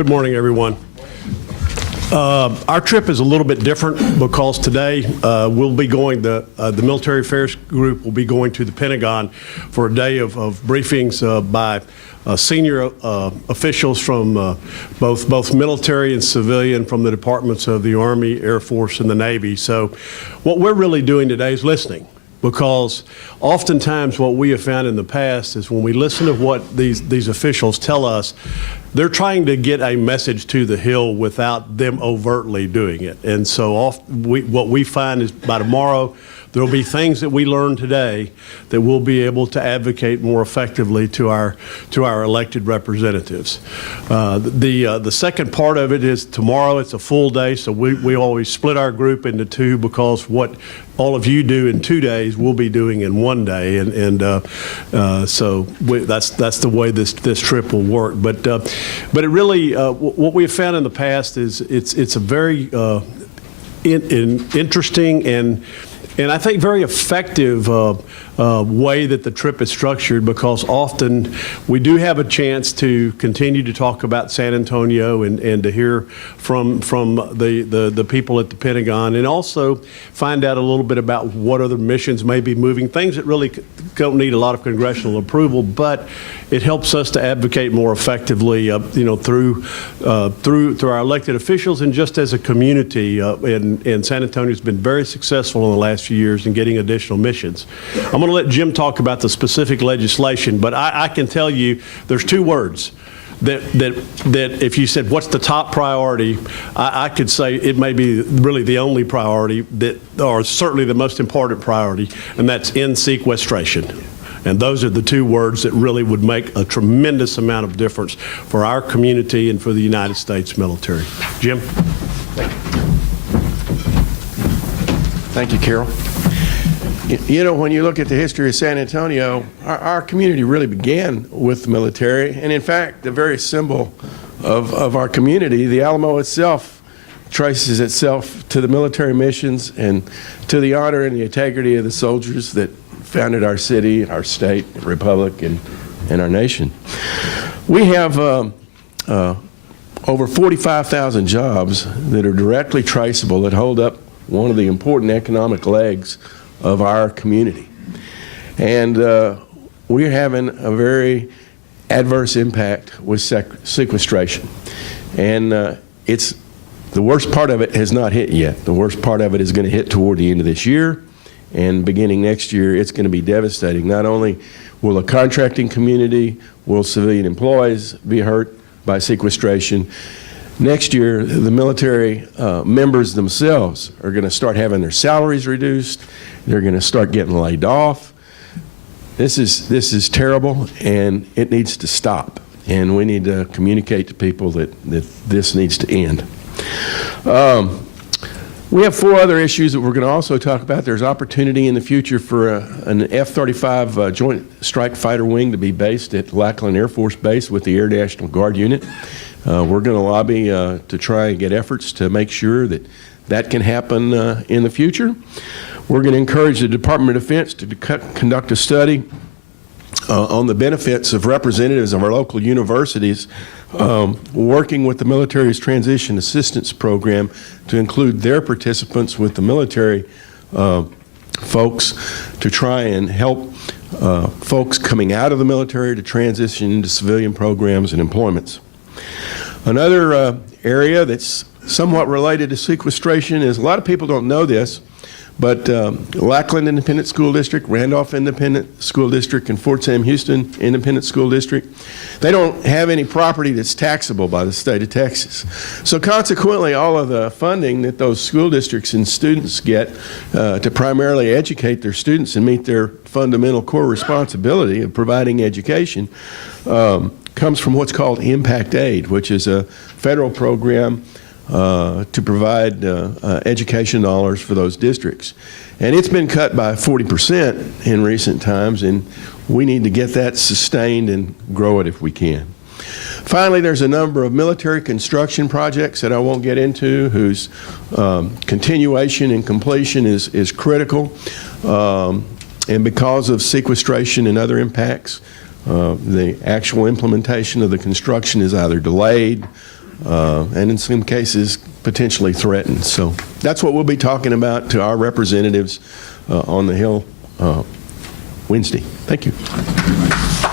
Good morning, everyone. Our trip is a little bit different because today we'll be going, the Military Affairs Group will be going to the Pentagon for a day of briefings by senior officials from both military and civilian from the departments of the Army, Air Force, and the Navy. So what we're really doing today is listening, because oftentimes what we have found in the past is when we listen to what these officials tell us, they're trying to get a message to the Hill without them overtly doing it. And so what we find is by tomorrow, there will be things that we learn today that we'll be able to advocate more effectively to our elected representatives. The second part of it is tomorrow. It's a full day, so we always split our group into two, because what all of you do in 2 days we'll be doing in 1 day, so that's the way this trip will work. But it really what we have found in the past is it's a very interesting and I think very effective way that the trip is structured, because often we do have a chance to continue to talk about San Antonio and to hear from the people at the Pentagon, and also find out a little bit about what other missions may be moving, things that really don't need a lot of congressional approval, but it helps us to advocate more effectively, through our elected officials and just as a community. And San Antonio has been very successful in the last few years in getting additional missions. I'm going to let Jim talk about the specific legislation, but I can tell you there's 2 words that if you said what's the top priority, I could say it may be really the only priority or certainly the most important priority, and that's end sequestration. And those are the 2 words that really would make a tremendous amount of difference for our community and for the United States military. Jim? Thank you, Carol. You know, when you look at the history of San Antonio, our community really began with the military. And in fact, the very symbol of our community, the Alamo itself, traces itself to the military missions and to the honor and the integrity of the soldiers that founded our city, our state, republic, and our nation. We have over 45,000 jobs that are directly traceable, that hold up one of the important economic legs of our community. And we're having a very adverse impact with sequestration. And the worst part of it has not hit yet. The worst part of it is going to hit toward the end of this year. And beginning next year, it's going to be devastating. Not only will the contracting community, will civilian employees be hurt by sequestration, next year the military members themselves are going to start having their salaries reduced. They're going to start getting laid off. This is terrible, and it needs to stop. And we need to communicate to people that this needs to end. We have 4 other issues that we're going to also talk about. There's opportunity in the future for an F-35 Joint Strike Fighter Wing to be based at Lackland Air Force Base with the Air National Guard Unit. We're going to lobby to try and get efforts to make sure that can happen in the future. We're going to encourage the Department of Defense to conduct a study on the benefits of representatives of our local universities working with the military's Transition Assistance Program to include their participants with the military folks to try and help folks coming out of the military to transition into civilian programs and employments. Another area that's somewhat related to sequestration is, a lot of people don't know this, but Lackland Independent School District, Randolph Independent School District, and Fort Sam Houston Independent School District, they don't have any property that's taxable by the state of Texas. So consequently, all of the funding that those school districts and students get to primarily educate their students and meet their fundamental core responsibility of providing education comes from what's called Impact Aid, which is a federal program to provide education dollars for those districts. And it's been cut by 40% in recent times, and we need to get that sustained and grow it if we can. Finally, there's a number of military construction projects that I won't get into, whose continuation and completion is critical. And because of sequestration and other impacts, the actual implementation of the construction is either delayed and in some cases potentially threatened. So that's what we'll be talking about to our representatives on the Hill Wednesday. Thank you.